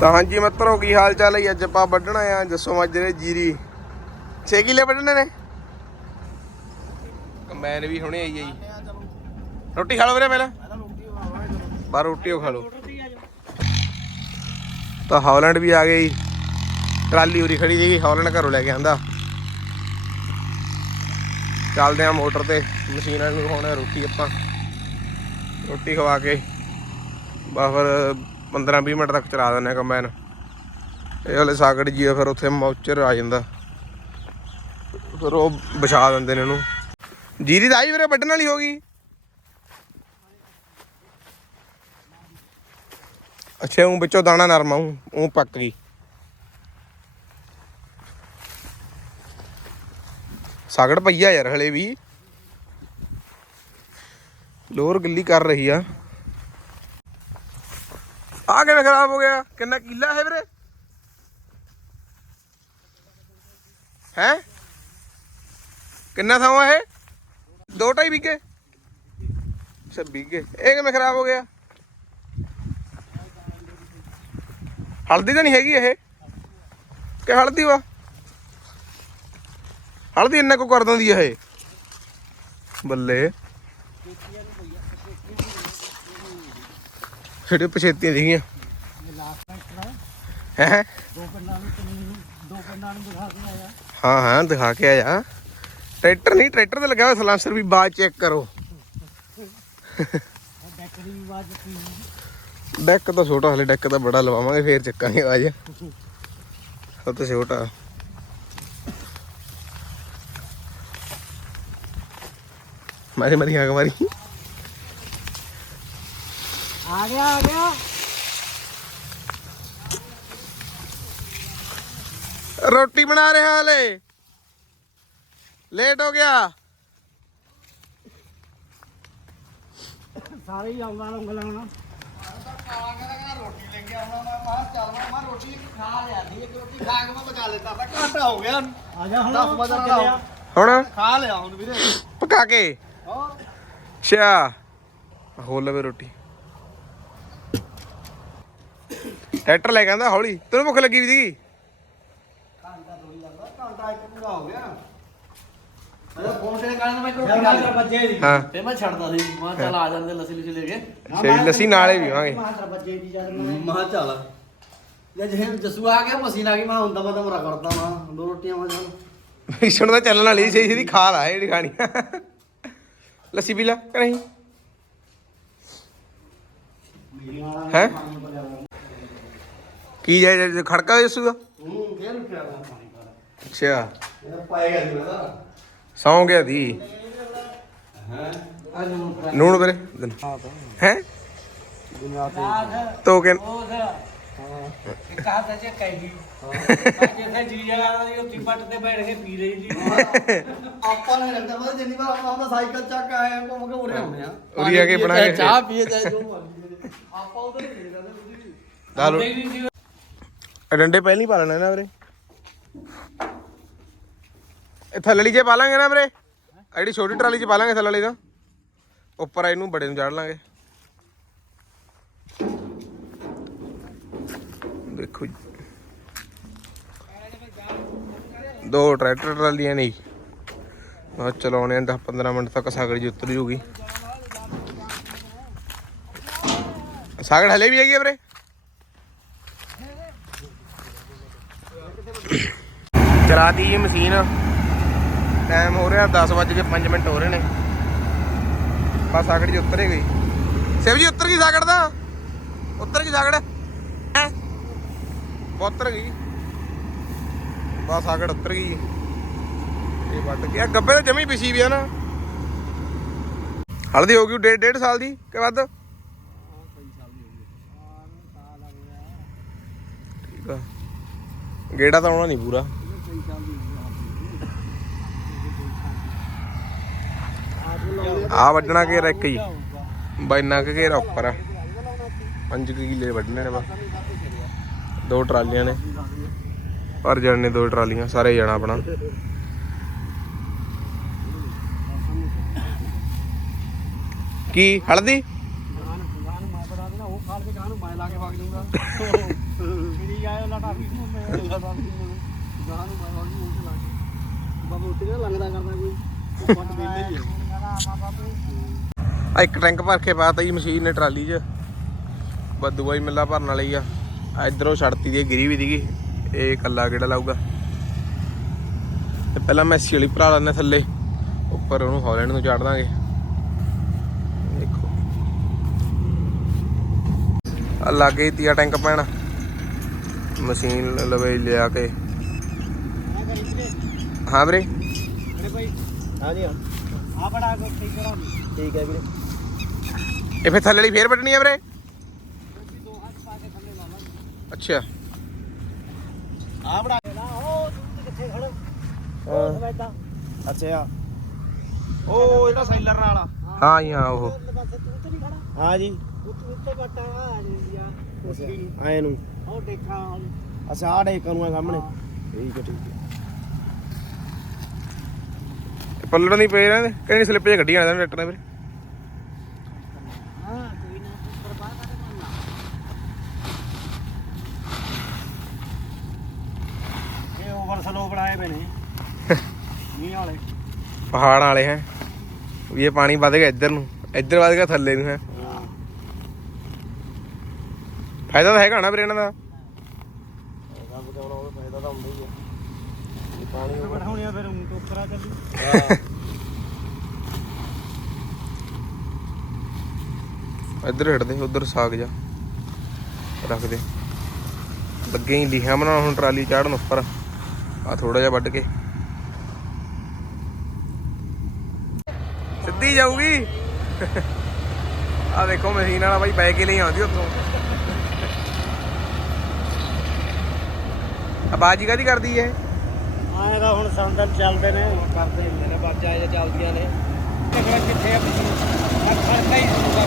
ਤਾਂ ਹਾਂਜੀ ਮਿੱਤਰੋ ਕੀ ਹਾਲ ਚਾਲ ਹੈ ਅੱਜ ਆਪਾਂ ਵੱਢਣਾ ਆ ਜੱਸੋ ਮਾਜਰੇ ਜੀਰੀ। 6 ਕਿਲੇ ਵੱਢਣੇ ਨੇ? ਕੰਬਾਈਨ ਵੀ ਹੁਣੇ ਆਈ ਹੈ ਰੋਟੀ ਖਾ ਲਓ ਵੀਰੇ ਪਹਿਲਾਂ। ਬਾਹਰ ਰੋਟੀ ਖਾ ਲਓ। ਤਾਂ ਹੌਲੈਂਡ ਵੀ ਆ ਗਈ ਟਰਾਲੀ ਉਰੀ ਖੜੀ ਜੀ ਹੌਲੈਂਡ ਘਰੋਂ ਲੈ ਕੇ ਆਂਦਾ। ਚੱਲਦੇ ਆ ਮੋਟਰ ਤੇ ਮਸ਼ੀਨਾਂ ਨੂੰ ਹੁਣ ਰੋਟੀ ਆਪਾਂ। ਰੋਟੀ ਖਵਾ ਕੇ ਬਾਹਰ 15-20 ਮਿੰਟ ਤੱਕ ਚਲਾ ਦਿੰਦੇ ਆ ਕੰਬਾਈਨ। ਇਹ ਹਲੇ ਸਾਕੜ ਜੀ ਫਿਰ ਉੱਥੇ ਮੌਚਰ ਆ ਜਾਂਦਾ। ਫਿਰ ਉਹ ਵਿਛਾ ਦਿੰਦੇ ਨੇ ਇਹਨੂੰ। ਜੀਰੀ ਦਾ ਹੀ ਵੀਰੇ, ਵੱਢਣ ਵਾਲੀ ਹੋ ਗਈ। ਅੱਛਾ ਉਹ ਵਿੱਚੋਂ ਦਾਣਾ ਨਰਮ ਆ ਉਹ ਪੱਕ ਗਈ। ਸਾਗੜ ਪਈਆ ਯਾਰ, ਹਲੇ ਵੀ। ਲੋਰ ਗਿੱਲੀ ਕਰ ਰਹੀ ਆ। ਆ ਕਿਵੇਂ ਖਰਾਬ ਹੋ ਗਿਆ? ਕਿੰਨਾ ਕਿੱਲਾ ਹੈ ਵੀਰੇ? ਹੈ? ਕਿੰਨਾ ਥਾਂ ਇਹ? ਦੋ ਢਾਈ ਵਿਗੇ ਅੱਛਾ ਵਿਗੇ ਇਹ ਕਿਵੇਂ ਖਰਾਬ ਹੋ ਗਿਆ? ਹਲਦੀ ਤਾਂ ਨਹੀਂ ਹੈਗੀ ਇਹ? ਕਿ ਹਲਦੀ ਵਾ? ਹਲਦੀ ਇੰਨਾ ਕੋ ਕਰ ਦਿੰਦੀ ਆ ਇਹ। ਬੱਲੇ। ਜਿਹੜੇ ਪਛੇਤੀਆਂ ਸੀਗੀਆਂ? ਹੈ? ਦੋ ਪਿੰਡਾਂ ਨੂੰ ਦੋ ਪਿੰਡਾਂ ਨੂੰ ਦਿਖਾ ਕੇ ਆਇਆ ਹਾਂ ਹਾਂ, ਦਿਖਾ ਕੇ ਆਇਆ। ਟਰੈਕਟਰ ਨਹੀਂ, ਟਰੈਕਟਰ ਤੇ ਲੱਗਿਆ ਹੋਇਆ ਸਲਾਂਸਰ ਵੀ, ਬਾਅਦ ਚੈੱਕ ਕਰੋ। ਡੈਕ ਤਾਂ ਛੋਟਾ, ਹਲੇ ਡੈਕ ਤਾਂ ਬੜਾ ਲਵਾਵਾਂਗੇ, ਫੇਰ ਚੱਕਾਂਗੇ ਆਵਾਜ਼। ਉਹ ਤਾਂ ਛੋਟਾ। ਮਾਰੀ ਮਾਰੀ ਹਾਂ ਮਾਰੀ। ਆ ਗਿਆ ਆ ਗਿਆ। ਰੋਟੀ ਬਣਾ ਰਿਹਾ ਹਲੇ। ਲੇਟ ਹੋ ਗਿਆ। ਸਾਰੇ ਹੀ ਆਉਂਦਾ ਉਂਗਲਾਂ ਨਾਲ ਆ ਜਾ ਹੁਣ ਚੱਲਿਆ ਹੁਣ? ਖਾ ਲਿਆ ਹੁਣ ਵੀਰੇ। ਪਕਾ ਕੇ? ਹਾਂ ਅੱਛਾ। ਹੋ ਲਵੇ ਰੋਟੀ। ਟਰੈਕਟਰ ਲੈ ਕੇ ਆਂਦਾ ਹੌਲੀ। ਤੈਨੂੰ ਭੁੱਖ ਲੱਗੀ ਵੀ ਸੀਗੀ? ਘੰਟਾ ਇੱਕ ਪੂਰਾ ਹੋ। ਗਿਆ ਅਰੇ ਫੋਨ ਤੇ ਕਰਨ ਮੈਂ ਕੋਈ ਗੱਲ ਯਾਰ ਬੱਜੇ ਦੀ ਹਾਂ ਤੇ ਮੈਂ ਛੱਡਦਾ ਸੀ। ਮਾਂ ਚੱਲ ਆ ਜਾਂਦੇ ਲੱਸੀ ਲੁਸੀ ਲੈ ਕੇ। ਸ਼ੇਰੀ ਲੱਸੀ ਨਾਲੇ ਵੀ ਆਵਾਂਗੇ ਮਾਸਟਰ ਬੱਜੇ ਦੀ ਜਦ ਮੈਂ ਮਾਂ ਚੱਲ। ਜੇ ਜੇ ਜਸੂ ਆ ਗਿਆ ਮਸੀਨ ਆ ਗਈ ਮੈਂ ਹੁੰਦਾ ਰਾ ਕਰਦਾ ਮਾਂ ਦੋ ਰੋਟੀਆਂ ਮੈਂ ਚੱਲ। ਦਾ ਚੱਲਣ ਵਾਲੀ ਸਹੀ ਸਹੀ ਖਾ ਲਾ ਜਿਹੜੀ ਖਾਣੀ। ਆ। ਲੱਸੀ ਪੀ ਲੈ ਕਿ ਨਹੀਂ? ਹੈ? ਕੀ ਜਾਇ ਜਾਇ- ਖੜਕਾ ਦਾ ਹੂੰ ਫੇਰ ਉੱਠਿਆ ਮੈਂ ਪਾਣੀ ਪਾ ਅੱਛਾ। ਇਹ ਪਾਏਗਾ ਜੀ ਮੈਂ ਤਾਂ ਸੌਂ ਗਿਆ ਦੀ ਹੈ? ਅੱਜ ਨੂੰ ਨੂਣ ਵੀਰੇ ਹੈ ਤੋ। ਕੇ ਆਪਾਂ ਨੇ ਲੱਗਦਾ ਪਤਾ ਜਿੰਨੀ ਵਾਰ ਆਪਾਂ ਆਪਦਾ ਸਾਈਕਲ ਚੱਕ ਆਏ ਘੁੰਮ ਕੇ ਉਰੇ ਆਉਂਦੇ ਆ। ਉਰੀ ਆ ਕੇ ਬਣਾ ਕੇ ਚਾਹ ਪੀਏ ਚਾਹੇ ਜੋ ਮਰਜ਼ੀ ਆਪਾਂ ਉਧਰ ਨਹੀਂ ਕਰਦੇ ਦਾਲੋ ਦੇਖ ਲਈ ਡੰਡੇ ਪਹਿਲਾਂ ਹੀ ਪਾ ਲੈਣੇ ਨਾ ਵੀਰੇ। ਇਹ ਥੱਲੇ ਜੇ ਪਾ ਲਾਂਗੇ ਨਾ ਵੀਰੇ। ਆ ਜਿਹੜੀ ਛੋਟੀ ਟਰਾਲੀ 'ਚ ਪਾ ਲਾਂਗੇ ਥੱਲੇ ਵਾਲੀ ਦਾ ਉੱਪਰ ਇਹਨੂੰ ਬੜੇ ਨੂੰ ਚੜ ਲਾਂਗੇ। ਦੇਖੋ ਜੀ। ਦੋ ਟਰੈਕਟਰ ਟਰਾਲੀਆਂ ਨੇ ਮੈਂ ਚਲਾਉਣੇ 10 15 ਮਿੰਟ ਤੱਕ ਸਾਗੜ ਜੀ ਉਤਰ ਜੂਗੀ। ਸਾਗੜ ਹਲੇ ਵੀ ਹੈਗੀ ਆ ਵੀਰੇ? ਚਲਾਤੀ ਜੀ ਮਸ਼ੀਨ। ਟਾਈਮ ਹੋ ਰਿਹਾ 10 ਵੱਜ ਕੇ 5 ਮਿੰਟ ਹੋ ਰਹੇ ਨੇ। ਬਸ ਸਾਗੜ ਜੀ ਉਤਰੇ ਗਈ। ਸਿਵ ਜੀ, ਉਤਰ ਗਈ ਸਾਗੜ ਦਾ? ਉਤਰ ਗਈ ਸਾਗੜ? ਉਤਰ ਗਈ। ਬਸ ਸਾਗੜ ਉਤਰ ਗਈ ਇਹ ਵੱਟ ਗਿਆ। ਗੱਬੇ ਤਾਂ ਜਮੀ ਪਿਸੀ ਵੀ ਆ ਨਾ। ਹਲਦੀ ਹੋ ਗਈ ਡੇਢ ਡੇਢ ਸਾਲ ਦੀ ਕਿ ਵੱਧ? ਠੀਕ ਆ। ਗੇੜਾ ਤਾਂ ਆਉਣਾ ਨਹੀਂ ਪੂਰਾ। ਆ ਵੱਢਣਾ ਘੇਰਾ ਇੱਕ ਹੀ। ਬਾਈਨਾ ਕੁ ਘੇਰਾ ਉੱਪਰ। ਆ 5 ਕਿੱਲੇ ਵੱਢਣੇ ਨੇ ਬਸ। ਦੋ ਟਰਾਲੀਆਂ ਨੇ। ਭਰ ਜਾਣੇ ਦੋ ਟਰਾਲੀਆਂ, ਸਾਰੇ ਜਾਣਾ ਆਪਣਾ। ਕੀ, ਹਲਦੀ? ਬਾਬਾ ਉੱਤੇ ਲੰਗਦਾ ਕਰਦਾ ਕੋਈ? ਪੱਟ ਵੇਲੇ ਹੀ ਆ ਆ ਇੱਕ ਟੈਂਕ ਭਰ ਕੇ ਪਾਤਾ ਜੀ ਮਸ਼ੀਨ ਨੇ ਟਰਾਲੀ 'ਚ। ਬਸ ਹੀ ਮਿੱਲਾ ਭਰਨ ਵਾਲੀ ਆ। ਆ ਇਧਰੋਂ ਛੜਤੀ ਦੀ ਗਿਰੀ ਵੀ ਦੀਗੀ ਇਹ ਕੱਲਾ ਕਿਹੜਾ ਲਾਊਗਾ? ਤੇ ਪਹਿਲਾਂ ਮੈਸੀ ਵਾਲੀ ਭਰਾ ਲੈਣੇ ਥੱਲੇ। ਉੱਪਰ ਉਹਨੂੰ ਹਾਲੈਂਡ ਨੂੰ ਚਾੜ ਦਾਂਗੇ। ਦੇਖੋ। ਆ ਲਾਗੇ ਤੀਆ ਟੈਂਕ ਪੈਣਾ ਮਸ਼ੀਨ ਲਵੇ ਲਿਆ ਕੇ। ਹਾਂ ਵੀਰੇ। ਮੇਰੇ ਭਾਈ ਹਾਂਜੀ ਹਾਂ ਆ ਬੜਾ ਠੀਕ ਕਰਾਂ ਠੀਕ ਹੈ ਵੀਰੇ। ਇਹ ਫਿਰ ਥੱਲੇ ਵਾਲੀ ਫੇਰ ਵੱਢਣੀ ਆ ਵੀਰੇ? ਦੋ ਹੱਥ ਪਾ ਕੇ ਥੱਲੇ ਲਾ ਲਾ ਅੱਛਾ। ਆ ਬੜਾ ਲਾ ਉਹ ਤੂੰ ਕਿੱਥੇ ਖੜਾ ਹਾਂ। ਉਹ ਸਵੇਦਾ ਅੱਛਾ। ਉਹ ਜਿਹੜਾ ਸੈਲਰ ਨਾਲ ਆ। ਹਾਂ ਜੀ ਹਾਂ ਉਹ। ਬਸ ਤੂੰ ਤੇ ਨਹੀਂ ਖੜਾ ਹਾਂ ਜੀ। ਉਹ ਤੂੰ ਉੱਤੇ ਬੱਟਾ ਆ ਜੀ ਆ। ਕੋਸੀ ਨੂੰ ਆਏ ਨੂੰ। ਉਹ ਦੇਖਾਂ ਅੱਛਾ ਆ ਸਾਹਮਣੇ। ਠੀਕ ਹੈ ਠੀਕ ਹੈ ਇਹ ਪੱਲੜਾਂ ਦੀ ਪਏ ਰਹਿੰਦੇ ਕਿਹੜੀ ਸਲਿੱਪ ਜੇ ਆਣਾ ਟਰੈਕਟਰ ਨੇ ਵੀਰੇ ਹਾਂ ਕੋਈ ਨਾ ਪਰਵਾਹ ਨਾ ਕਰਨਾ ਇਹ ਓਵਰ ਸਲੋ ਬਣਾਏ ਪਏ ਨੇ। ਮੀਂਹ ਵਾਲੇ। ਪਹਾੜਾਂ ਵਾਲੇ ਹੈ। ਵੀ ਇਹ ਪਾਣੀ ਵੱਧ ਗਿਆ ਇੱਧਰ ਨੂੰ ਇੱਧਰ ਵੱਧ ਗਿਆ ਥੱਲੇ ਨੂੰ ਹੈ। ਫਾਇਦਾ ਤਾਂ ਹੈਗਾ ਨਾ ਵੀਰੇ ਇਹਨਾਂ ਦਾ। ਫਾਇਦਾ ਬਚਾਉਣਾ ਉਹ ਫਾਇਦਾ ਤਾਂ ਹੁੰਦਾ ਹੀ ਇਹ ਪਾਣੀ ਉਹ- ਬਿਠਾਉਣੀਆਂ ਫਿਰ ਟੋਕਰਾ ਚੱਲੀ। ਇੱਧਰ ਹਿੱਟ ਦੇ ਉਧਰ ਸਾਗ ਜਾ। ਰੱਖ ਲੱਗੇ ਹੀ ਲਿਖਿਆ ਬਣਾਉਣ, ਹੁਣ ਟਰਾਲੀ ਚਾੜਨ ਉੱਪਰ। ਆ ਥੋੜਾ ਜਿਹਾ ਵੱਢ ਕੇ। ਸਿੱਧੀ ਜਾਊਗੀ। ਆ ਦੇਖੋ, ਮਸ਼ੀਨ ਵਾਲਾ ਬਾਈ ਬੈ ਕੇ ਲਈ ਆਉਂਦੀ ਉੱਥੋਂ। ਆ ਬਾਜੀ ਕਾਦੀ ਕਰਦੀ ਏ ਆਏ ਦਾ ਹੁਣ ਸੰਦਲ ਚੱਲਦੇ ਨੇ, ਕਰਦੇ ਹੁੰਦੇ ਨੇ, ਬਾਜਾਂ ਇਹ ਚੱਲਦੀਆਂ ਨੇ। ਟਕੜਾ ਕਿੱਥੇ ਆ ਪਿੱਛੇ ਆ ਖੜਕਾ ਹੀ ਸੁਣੂਗਾ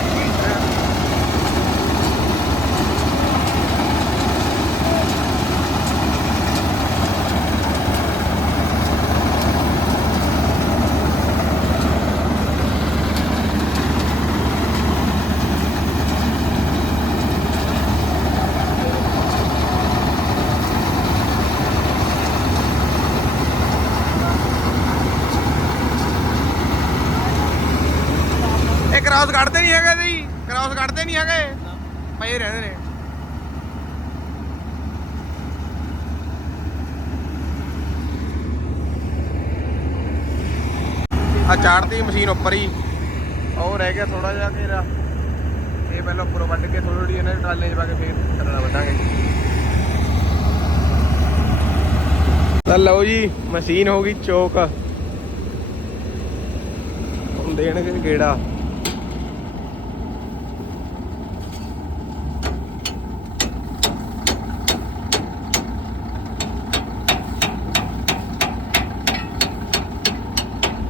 ਇਹ ਕ੍ਰਾਸ ਕੱਢਦੇ ਨਹੀਂ ਹੈਗੇ ਜੀ ਕ੍ਰਾਸ ਕੱਢਦੇ ਨਹੀਂ ਹੈਗੇ ਪਏ ਰਹਿੰਦੇ ਨੇ ਆ ਚਾੜਦੀ ਮਸ਼ੀਨ ਉੱਪਰ ਹੀ। ਉਹ ਰਹਿ ਗਿਆ ਥੋੜਾ ਜਿਹਾ ਘੇਰਾ। ਇਹ ਪਹਿਲਾਂ ਉੱਪਰੋਂ ਵੱਢ ਕੇ ਥੋੜੀ ਥੋੜੀ ਇਹਨਾਂ ਦੇ ਟਰਾਲੇ 'ਚ ਪਾ ਕੇ ਫੇਰ ਥੱਲੇ ਵੱਢਾਂਗੇ। ਤਾਂ ਲਓ ਜੀ, ਮਸ਼ੀਨ ਹੋ ਗਈ ਚੋਕ। ਹੁਣ ਦੇਣਗੇ ਗੇੜਾ।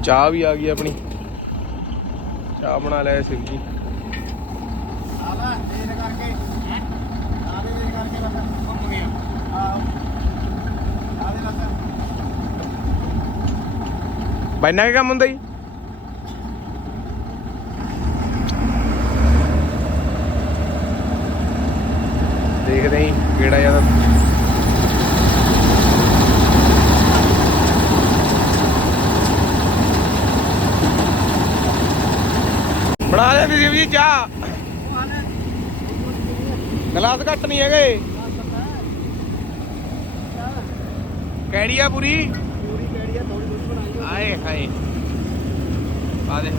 ਚਾਹ ਵੀ ਆ ਗਈ ਆਪਣੀ। ਚਾਹ ਬਣਾ ਲਿਆ ਸਿਵ ਜੀ। ਆਲਾ ਦੇਰ ਕਰਕੇ ਆਲੇ ਦੇਰ ਕਰਕੇ ਬੰਦਾ ਘੁੰਮ ਗਿਆ ਆਹੋ ਆਲੇ ਲੱਗਾ ਬੈਨਾ ਕੀ ਕੰਮ ਹੁੰਦਾ ਜੀ ਦੇਖਦੇ ਹੀ ਕਿਹੜਾ ਜ਼ਿਆਦਾ ਬਣਾ ਲੈ ਚਾਹ ਗਲਾਸ ਘੱਟ ਨਹੀਂ ਹੈਗੇ। ਕਿਹੜੀ ਆ ਪੂਰੀ? ਪੂਰੀ ਕਿਹੜੀ ਆ ਥੋੜੀ ਥੋੜੀ ਬਣਾਈ ਆਏ ਹਾਏ। ਆ ਦੇ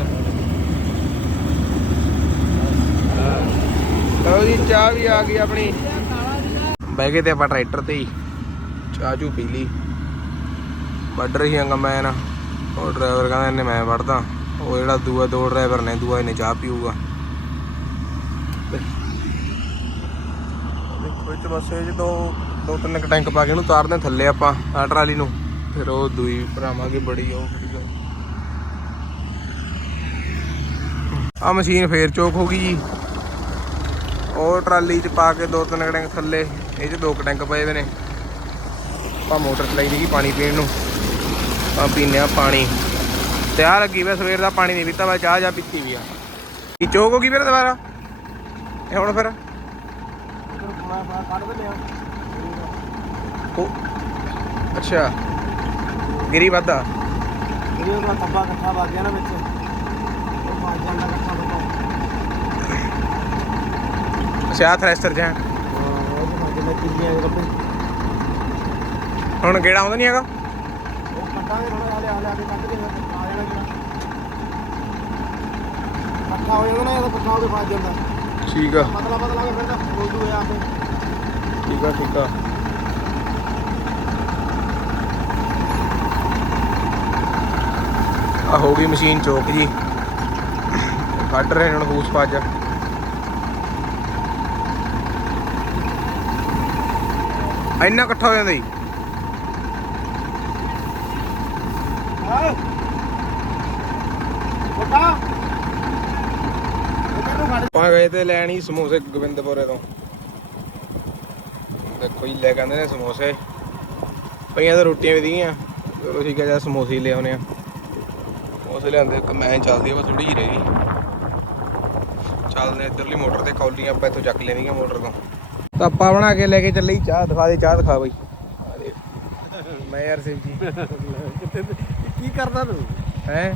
ਲਓ ਜੀ, ਚਾਹ ਵੀ ਆ ਗਈ ਆਪਣੀ। ਬਹਿ ਗਏ ਤੇ ਆਪਾਂ ਟਰੈਕਟਰ ਤੇ ਹੀ। ਚਾਹ ਚੂ ਪੀ ਲਈ। ਵੱਢ ਰਹੀ ਆ ਮੈਂ ਨਾ ਉਹ ਡਰਾਈਵਰ ਕਹਿੰਦਾ, ਇਹਨੇ ਮੈਂ ਵੱਢਦਾ ਉਹ ਜਿਹੜਾ ਦੂਆ, ਦੋ ਡਰਾਈਵਰ ਨੇ, ਦੂਆ ਇਹਨੇ ਚਾਹ ਪੀਊਗਾ। ਦੇਖੋ ਚ ਬਸ ਇਹ 'ਚ ਦੋ ਦੋ ਤਿੰਨ ਕੁ ਟੈਂਕ ਪਾ ਕੇ ਉਹਨੂੰ ਤਾਰਦੇ ਥੱਲੇ ਆਪਾਂ ਆ ਟਰਾਲੀ ਨੂੰ। ਫਿਰ ਉਹ ਦੂਈ ਭਰਾਵਾਂਗੇ ਬੜੀ ਉਹ ਆ ਮਸ਼ੀਨ ਫੇਰ ਚੋਕ ਹੋ ਗਈ ਜੀ। ਉਹ ਟਰਾਲੀ 'ਚ ਪਾ ਕੇ ਦੋ ਤਿੰਨ ਕੁ ਟੈਂਕ ਥੱਲੇ, ਇਹ 'ਚ ਦੋ ਕੁ ਟੈਂਕ ਪਏ ਹੋਏ ਨੇ। ਆਪਾਂ ਮੋਟਰ ਚਲਾਈ ਦੀ ਪਾਣੀ ਪੀਣ ਨੂੰ। ਆ ਪੀਨੇ ਆ ਪਾਣੀ। ਤਿਆਰ ਲੱਗੀ ਵੇ ਸਵੇਰ ਦਾ, ਪਾਣੀ ਨਹੀਂ ਪੀਤਾ ਵਾ ਚਾਹ ਜਾ ਪੀਤੀ ਵੀ ਆ। ਕੀ ਚੋਕ ਹੋ ਗਈ ਫਿਰ ਦੁਬਾਰਾ? ਇਹ ਹੁਣ ਫਿਰ? ਕੱਢ ਕੇ ਲਿਆ ਉਹ ਅੱਛਾ। ਗਿਰੀ ਵਾਦਾ ਜਿਹੜੀ ਉਹਦਾ ਖੱਬਾ ਇਕੱਠਾ ਵੱਜ ਗਿਆ ਨਾ ਵਿੱਚ ਉਹ ਵੱਜ ਜਾਂਦਾ ਇਕੱਠਾ ਵੱਡਾ ਅੱਛਾ ਥ੍ਰੈਸਟਰ ਜਾਂ ਹਾਂ ਉਹ ਵੱਜ ਹੁਣ ਗੇੜਾ ਆਉਂਦਾ ਨਹੀਂ ਹੈਗਾ? ਉਹ ਕੱਟਾਂਗੇ ਥੋੜਾ ਹਾਲੇ ਹਾਲੇ ਆਗੇ ਕੱਢ ਕੇ ਫਿਰ ਆ ਜਾਣਾ ਜਿਹੜਾ ਇਕੱਠਾ ਹੋ ਜਾਂਦਾ ਨਾ ਇਹ ਇਕੱਠਾ ਹੋ ਕੇ ਵੱਜ ਜਾਂਦਾ। ਠੀਕ ਆ। ਪਤਲਾ ਪਤਲਾ ਕੇ ਫਿਰ ਤਾਂ ਬੋਲ ਆ ਠੀਕ ਆ ਠੀਕ ਆ। ਆ ਹੋ ਗਈ ਮਸ਼ੀਨ ਚੋਕ ਜੀ। ਕੱਢ ਰਹੇ ਨੇ ਹੁਣ ਹੂਸ ਪੱਜ ਇੰਨਾ ਇਕੱਠਾ ਹੋ ਜਾਂਦਾ ਜੀ। ਹਾਂ ਬੋਟਾ ਆਪਾਂ ਗਏ ਤੇ ਲੈਣ ਸਮੋਸੇ ਗੋਬਿੰਦਪੁਰੇ ਤੋਂ। ਦੇਖੋ ਜੀ ਲੈ ਕੇ ਆਂਦੇ ਨੇ ਸਮੋਸੇ। ਪਈਆਂ ਤਾਂ ਰੋਟੀਆਂ ਵੀ ਦੀਆਂ। ਚਲੋ ਠੀਕ ਹੈ ਜਾਂ ਸਮੋਸੇ ਹੀ ਲੈ ਆਉਨੇ ਆ। ਸਮੋਸੇ ਲਿਆਂਦੇ ਇੱਕ ਮੈਂ ਚੱਲਦੀ ਆ ਬਸ ਥੋੜੀ ਜਿਹੀ ਰਹਿ ਗਈ। ਚੱਲਦੇ ਇੱਧਰਲੀ ਮੋਟਰ ਤੇ ਕੌਲੀਆਂ ਆਪਾਂ ਇੱਥੋਂ ਚੱਕ ਲੈਣੀਆਂ ਮੋਟਰ ਤੋਂ। ਤਾਂ ਆਪਾਂ ਬਣਾ ਕੇ ਲੈ ਕੇ ਚੱਲੇ ਚਾਹ ਦਿਖਾ ਦੇ ਚਾਹ ਦਿਖਾ ਬਈ। ਮੈਂ ਯਾਰ ਸਿਵ ਜੀ। ਕੀ ਕਰਦਾ ਤੂੰ? ਹੈ?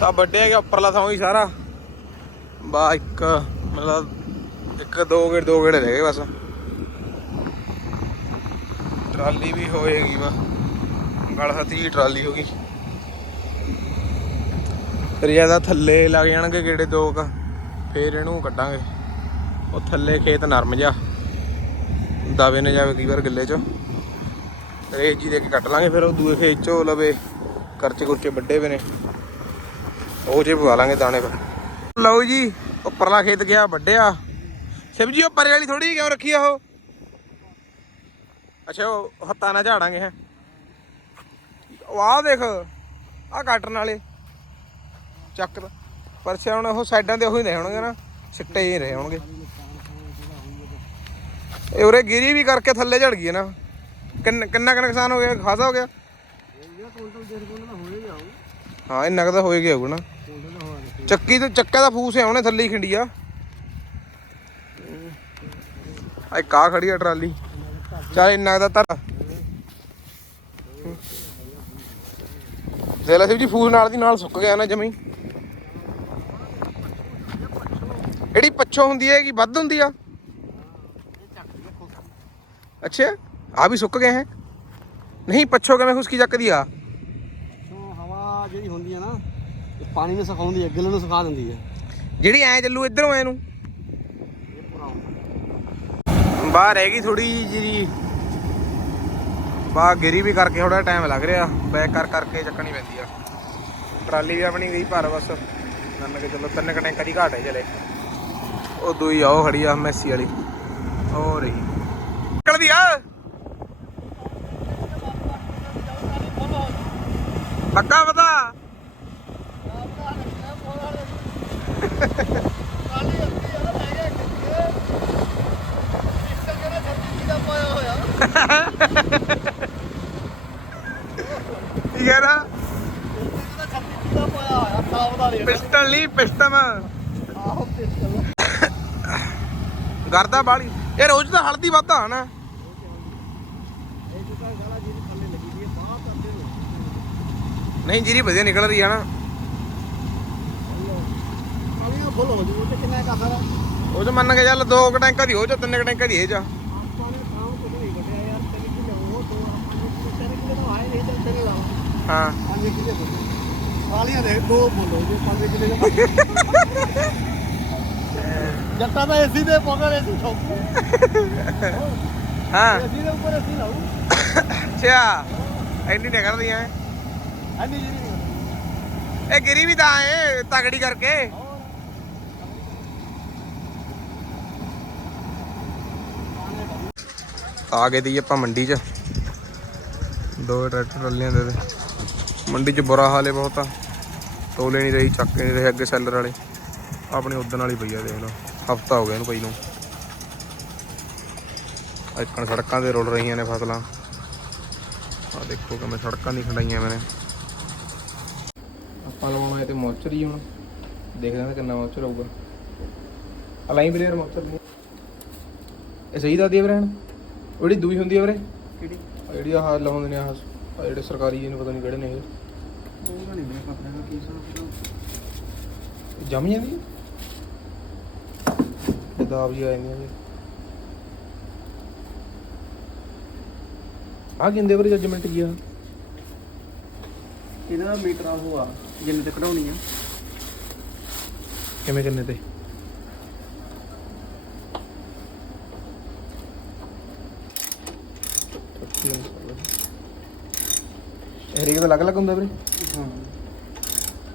ਤਾਂ ਵੱਡੇ ਹੈਗਾ ਉੱਪਰਲਾ ਥਾਂ ਹੀ ਸਾਰਾ। ਬਾ ਇੱਕ ਮਤਲਬ ਇੱਕ ਦੋ ਗੇੜ ਦੋ ਗੇੜੇ ਰਹਿ ਗਏ ਬਸ। ਟਰਾਲੀ ਵੀ ਹੋਏਗੀ ਵਾ। ਗਲਹਤੀ ਟਰਾਲੀ ਹੋ ਗਈ। ਫਿਰ ਜ਼ਿਆਦਾ ਥੱਲੇ ਲੱਗ ਜਾਣਗੇ ਗੇੜੇ ਦੋ ਕ, ਫੇਰ ਇਹਨੂੰ ਕੱਢਾਂਗੇ। ਉਹ ਥੱਲੇ ਖੇਤ ਨਰਮ ਜਾ ਦਾਵੇ ਨੇ ਜਾਵੇ ਕਈ ਵਾਰ ਗਿੱਲੇ ਚ। ਰੇਤ ਜੀ ਦੇ ਕੇ ਕੱਟ ਲਾਂਗੇ, ਫਿਰ ਉਹ ਦੂਏ ਖੇਤ ਚੋਂ ਲਵੇ। ਕਰਚੇ ਕੁਰਚੇ ਵੱਡੇ ਵੇ ਨੇ। ਉਹ ਜੇ ਪਵਾ ਲਾਂਗੇ ਦਾਣੇ ਫਿਰ। ਲਓ ਜੀ, ਉੱਪਰਲਾ ਖੇਤ ਗਿਆ ਵੱਡਿਆ ਸਿਵ ਜੀ, ਉਹ ਪਰੇ ਵਾਲੀ ਥੋੜੀ ਕਿਉਂ ਰੱਖੀ ਆ ਉਹ? ਅੱਛਾ, ਉਹ ਹੱਥਾਂ ਨਾਲ ਝਾੜਾਂਗੇ ਹੈ। ਉਹ ਆਹ ਦੇਖ, ਆਹ ਕੱਟਣ ਵਾਲੇ ਚੱਕ ਪਰਸੇ ਹੁਣ ਉਹ ਸਾਈਡਾਂ ਤੇ ਉਹੀ ਰਹੇ ਹੋਣਗੇ ਨਾ, ਸਿੱਟੇ ਹੀ ਰਹੇ ਹੋਣਗੇ। ਇਹ ਉਰੇ ਗਿਰੀ ਵੀ ਕਰਕੇ ਥੱਲੇ ਝੜ ਗਈ ਨਾ। ਕਿੰਨਾ ਕਿੰਨਾ ਕੁ ਨੁਕਸਾਨ ਹੋ ਗਿਆ, ਖਾਸਾ ਹੋ ਗਿਆ? ਹਾਂ, ਇੰਨਾ ਕੁ ਤਾਂ ਹੋ ਹੀ ਗਿਆ ਹੋਊਗਾ ਨਾ। ਚੱਕੀ ਤੇ ਚੱਕਾ ਦਾ ਫੂਸ ਹੈ ਥੱਲੇ ਹੀ ਖਿੰਡੀ ਆ। ਆ ਖੜੀ ਆ ਟਰਾਲੀ। ਚੱਲ ਇੰਨਾ ਦਾ ਧਰ। ਦੇ ਲੈ ਸਿਵ ਜੀ ਫੂਸ ਨਾਲ ਦੀ ਨਾਲ ਸੁੱਕ ਗਿਆ ਨਾ ਜਮੀ। ਜਿਹੜੀ ਪੱਛੋਂ ਹੁੰਦੀ ਹੈ ਕਿ ਵੱਧ ਹੁੰਦੀ ਆ? ਅੱਛਾ ਆ ਵੀ ਸੁੱਕ ਗਏ ਹੈ। ਨਹੀਂ ਪੱਛੋਂ ਕਿਵੇਂ ਖੁਸ਼ਕੀ ਚੱਕਦੀ ਆ? ਸੋ ਹਵਾ ਜਿਹੜੀ ਹੁੰਦੀ ਹੈ ਨਾ ਇਹ ਪਾਣੀ ਨੂੰ ਸੁਕਾਉਂਦੀ ਹੈ ਗਿੱਲੇ ਨੂੰ ਸੁਕਾ ਦਿੰਦੀ ਹੈ। ਜਿਹੜੀ ਐ ਚੱਲੂ ਇਧਰੋਂ ਐ ਨੂੰ ਇਹ ਪੂਰਾ ਹੁੰਦਾ ਬਾਹਰ ਰਹਿ ਗਈ ਥੋੜੀ ਜਿਹੀ ਬਾਹਰ ਗਿਰੀ ਵੀ ਕਰਕੇ ਥੋੜਾ ਟਾਈਮ ਲੱਗ ਰਿਹਾ। ਬੈਕ ਕਰ ਕਰਕੇ ਚੱਕਣੀ ਪੈਂਦੀ ਆ। ਟਰਾਲੀ ਵੀ ਆਪਣੀ ਗਈ ਪਰ ਬਸ। ਮੰਨ ਕੇ ਚੱਲੋ ਤਿੰਨ ਕਨੇ ਦੀ ਘਾਟ ਹੈ ਚਲੇ। ਉਹ ਦੂਈ ਆ, ਉਹ ਖੜੀ ਆ, ਮੈਸੀ ਵਾਲੀ। ਉਹ ਰਹੀ। ਨਿਕਲਦੀ ਆ। ਲੱਗਾ ਪਤਾ ਕੀ ਕਹਿ ਰਹਾ ਪਿਸਟਲ ਨਹੀਂ ਪਿਸਟਮ। ਗਰਦਾ ਬਾਲੀ। ਇਹ ਰੋਜ਼ ਤਾਂ ਹਲਦੀ ਵੱਧਾ ਹਨਾ ਨਹੀਂ ਜੀਰੀ ਵਧੀਆ ਨਿਕਲ ਰਹੀ ਆ ਨਾ। ਤੇ ਉਹ ਚ ਮੰਨ ਕੇ ਚੱਲ ਦੋ ਕੁ ਟੈਂਕਾਂ ਦੀ ਹੋ ਜਾ ਤਿੰਨ ਕੁ ਟੈਂਕਾਂ ਦੀ ਇਹ ਜਾ ਤਾਂ ਤੇ ਹਾਂ। ਵਾਲੀਆਂ ਦੇ ਦੋ ਬੋਲੋ ਜੀ ਪੰਜ ਕਿਲੇ ਦਾ ਜੱਟਾ ਤਾਂ ਏਸੀ ਦੇ ਪਕੜ ਏਸੀ ਠੋਕ ਹਾਂ। ਏਸੀ ਦੇ ਉੱਪਰ ਏਸੀ ਲਾਉ ਅੱਛਾ ਇੰਨੀ ਨਿਕਲ ਰਹੀਆਂ ਐ ਐਨੀ ਜੀ ਨਹੀਂ ਇਹ ਗਿਰੀ ਵੀ ਤਾਂ ਏ ਤਗੜੀ ਕਰਕੇ। ਆ ਗਏ ਦੀ ਆਪਾਂ ਮੰਡੀ 'ਚ। ਦੋ ਟਰੈਕਟਰ ਟਰਾਲੀਆਂ ਦੇ ਦੇ ਮੰਡੀ 'ਚ ਬੁਰਾ ਹਾਲ ਹੈ ਬਹੁਤ ਆ। ਤੋਲੇ ਨਹੀਂ ਰਹੀ ਚੱਕ ਨਹੀਂ ਰਹੇ ਅੱਗੇ ਸੈਲਰ ਵਾਲੇ। ਆਪਣੀ ਉਦਣ ਵਾਲੀ ਪਈ ਆ ਦੇਖ ਲਓ। ਹਫਤਾ ਹੋ ਗਿਆ ਇਹਨੂੰ ਪਈ ਨੂੰ। ਇੱਕਣ ਸੜਕਾਂ ਤੇ ਰੁਲ ਰਹੀਆਂ ਨੇ ਫਸਲਾਂ। ਆ ਦੇਖੋ ਕਿਵੇਂ ਸੜਕਾਂ ਦੀ ਖੰਡਾਈਆਂ ਮੈਨੇ। ਆਪਾਂ ਲਵਾਉਣਾ ਤੇ ਮੋਚਰ ਹੀ ਹੁਣ। ਦੇਖਦੇ ਹਾਂ ਕਿੰਨਾ ਮੋਚਰ ਆਊਗਾ। ਅਲਾਈ ਵੀਰੇ ਮੋਚਰ ਨਹੀਂ ਇਹ ਸਹੀ ਦੱਸਦੀ ਹੈ ਵੀਰੇ ਉਹਦੀ ਦੂਈ ਹੁੰਦੀ ਹੈ ਵੀਰੇ? ਕਿਹੜੀ? ਜਿਹੜੀ ਆਹ ਲਾਉਂਦੇ ਨੇ ਆਹ ਜਿਹੜੇ ਸਰਕਾਰੀ ਇਹਨੂੰ ਪਤਾ ਨਹੀਂ ਕਿਹੜੇ ਨੇ ਇਹ। ਉਹ ਨਹੀਂ ਮੈਨੂੰ ਪਤਾ ਹੈਗਾ ਕੀ ਹਿਸਾਬ ਜੰਮ ਜਾਂਦੀ ਹੈ ਇਹ ਦਾਬ ਜੀ ਆ ਜਾਂਦੀਆਂ ਨੇ ਆ ਕਿੰਦੇ ਵਾਰੀ ਜੱਜਮੈਂਟ ਕੀ ਆ? ਇਹਦਾ ਮੀਟਰ ਆ ਉਹ ਆ ਜਿੰਨੇ ਤੇ ਕਢਾਉਣੀ ਆ। ਕਿਵੇਂ ਕਿੰਨੇ ਤੇ? ਹਰੇਕ ਦਾ ਅਲੱਗ ਅਲੱਗ ਹੁੰਦਾ ਵੀਰੇ।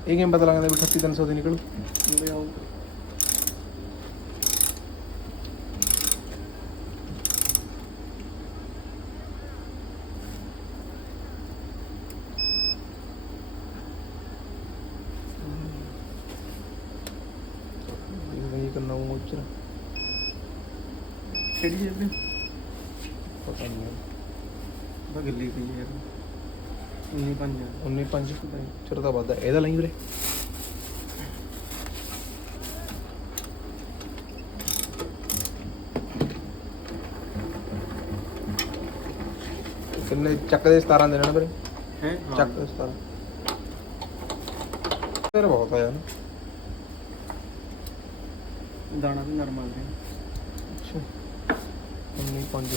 ਇਹ ਕਿਵੇਂ ਪਤਾ ਲੱਗਦਾ ਵੀ 38300 ਦੀ ਨਿਕਲੂ? ਕਰਨਾ ਉਹ ਉੱਚਰ ਕਿਹੜੀ ਜੇਬ ਪਤਾ ਨਹੀਂ। ਬਗਲੀ ਪਈ ਯਾਰ 19 ਪੰਜ। 19 5 ਚਿਰ ਦਾ ਵਾਦਾ ਇਹਦਾ ਲਈ ਵੀਰੇ। ਕਿੰਨੇ ਚੱਕ ਦੇ 17 ਦੇਣਾ ਵੀਰੇ? ਹੈ? ਚੱਕ ਦੇ 17 ਫਿਰ ਬਹੁਤ ਆ ਯਾਰ। ਦਾਣਾ ਵੀ ਨਰਮ ਆ ਗਿਆ ਅੱਛਾ। 19 5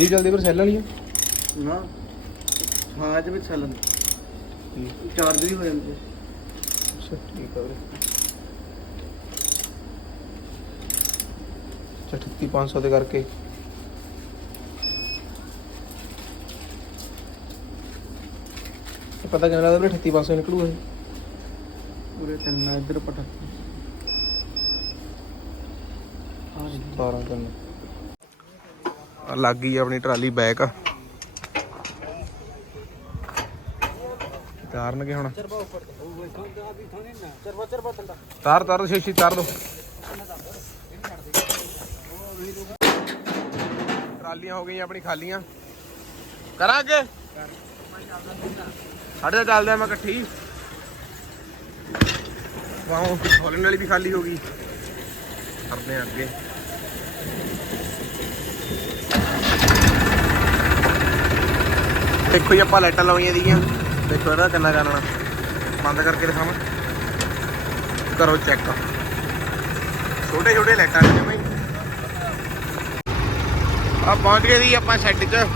ਬਿਜਲੀ ਚੱਲਦੀ ਪਰ ਸੈੱਲ ਵਾਲੀ ਆ। ਨਾ ਹਾਂ ਇਹਦੇ ਵਿੱਚ ਚੱਲਣ ਚਾਰਜ ਵੀ ਹੋ ਜਾਂਦੇ ਅੱਛਾ ਠੀਕ ਆ ਵੀਰੇ। ਅੱਛਾ 38500 ਦੇ ਕਰਕੇ। ਇਹ ਪਤਾ ਕਿੰਨਾ ਲੱਗਦਾ ਵੀਰੇ 38500 ਨਿਕਲੂ ਇਹ। ਪੂਰੇ ਤਿੰਨ ਇੱਧਰ ਪਟਾ ਹਾਂ 17 ਤਿੰਨ। ਲੱਗ ਗਈ ਆਪਣੀ ਟਰਾਲੀ ਬੈਕ ਤਾਰਨਗੇ ਹੁਣ। ਤਾਰ ਤਾਰ ਦੋ ਤਾਰ ਦੋ। ਟਰਾਲੀਆਂ ਹੋ ਗਈਆਂ ਆਪਣੀ ਖਾਲੀਆਂ। ਕਰਾਂ ਅੱਗੇ ਸਾਡੇ ਤਾਂ ਚੱਲਦੇ ਮੈਂ ਇਕੱਠੀ। ਵਾਹੋ ਖੋਲਣ ਵਾਲੀ ਵੀ ਖਾਲੀ ਹੋ ਗਈ। ਕਰਦੇ ਅੱਗੇ। ਦੇਖੋ ਜੀ ਆਪਾਂ ਲਾਈਟਾਂ ਲਾਉਣੀਆਂ ਦੀਆਂ। ਦੇਖੋ ਇਹਦਾ ਕਿੰਨਾ ਚਾਨਣਾ ਬੰਦ ਕਰਕੇ ਦਿਖਾਵਾਂ। ਕਰੋ ਚੈੱਕ ਛੋਟੇ ਛੋਟੇ ਲਾਈਟਾਂ ਨੇ ਜਮਾਈ ਆ ਪਹੁੰਚ ਗਏ ਦੀ ਆਪਾਂ ਸ਼ੈੱਡ 'ਚ।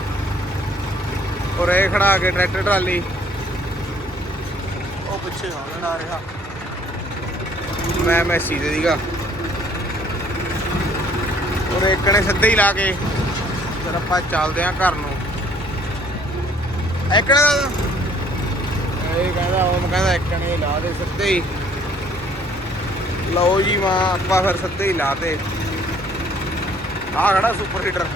ਔਰ ਇਹ ਖੜਾ ਕੇ ਟਰੈਕਟਰ ਟਰਾਲੀ। ਉਹ ਪਿੱਛੇ ਹਾਲਣ ਆ ਰਿਹਾ। ਮੈਂ ਮੈਸੀ ਦੇ ਦੀਗਾ। ਔਰ ਇੱਕ ਨੇ ਸਿੱਧੇ ਹੀ ਲਾ ਕੇ। ਫਿਰ ਆਪਾਂ ਚੱਲਦੇ ਆਂ ਘਰ ਨੂੰ। ਇੱਕ ਨੇ ਤਾਂ- ਇਹ ਕਹਿੰਦਾ, ਉਹ ਕਹਿੰਦਾ ਇੱਕ ਲਾ ਦੇ ਸਿੱਧੇ ਹੀ। ਲਓ ਜੀ ਮਾਂ ਆਪਾਂ ਫਿਰ ਸਿੱਧੇ ਹੀ ਲਾਤੇ। ਆਹ ਖੜਾ ਸੁਪਰ ਹੀਟਰ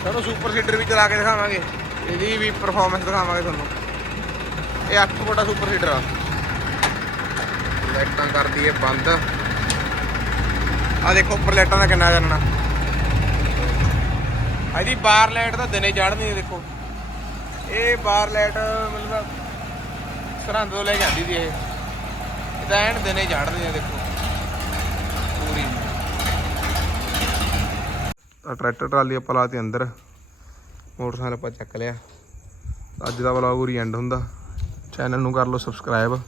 ਤੁਹਾਨੂੰ ਸੁਪਰ ਹੀਟਰ ਵੀ ਚਲਾ ਕੇ ਦਿਖਾਵਾਂਗੇ। ਇਹਦੀ ਵੀ ਪਰਫਾਰਮੈਂਸ ਦਿਖਾਵਾਂਗੇ ਤੁਹਾਨੂੰ। ਇਹ 8 ਫੁੱਟਾ ਸੁਪਰ ਹੀਟਰ ਆ। ਲਾਈਟਾਂ ਕਰਦੀ ਹੈ ਬੰਦ। ਆ ਦੇਖੋ, ਉੱਪਰ ਲਾਈਟਾਂ ਦਾ ਕਿੰਨਾ ਚੱਲਣਾ ਇਹਦੀ ਬਾਰ ਲਾਈਟ ਤਾਂ ਦਿਨੇ ਚੜ੍ਹਦੀ ਦੇਖੋ। ਇਹ ਬਾਰ ਲਾਈਟ ਮਤਲਬ ਸਰਹੰਦ ਤੋਂ ਲੈ ਕੇ ਆਂਦੀ ਸੀ ਇਹ। ਇਹ ਤਾਂ ਐਨ ਦਿਨੇ ਚੜ੍ਹਦੀ ਹੈ ਦੇਖੋ। ਪੂਰੀ। ਆ ਟਰੈਕਟਰ ਟਰਾਲੀ ਆਪਾਂ ਲਾਤੀ ਅੰਦਰ। ਮੋਟਰਸਾਈਕਲ ਆਪਾਂ ਚੱਕ ਲਿਆ। ਅੱਜ ਦਾ ਵਲੌਗ ਉਰੀ ਐਂਡ ਹੁੰਦਾ। ਚੈਨਲ ਨੂੰ ਕਰ ਲਓ ਸਬਸਕ੍ਰਾਈਬ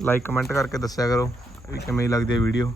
ਲਾਈਕ ਕਮੈਂਟ ਕਰਕੇ ਦੱਸਿਆ ਕਰੋ ਵੀ ਕਿਵੇਂ ਲੱਗਦੀ ਹੈ ਵੀਡੀਓ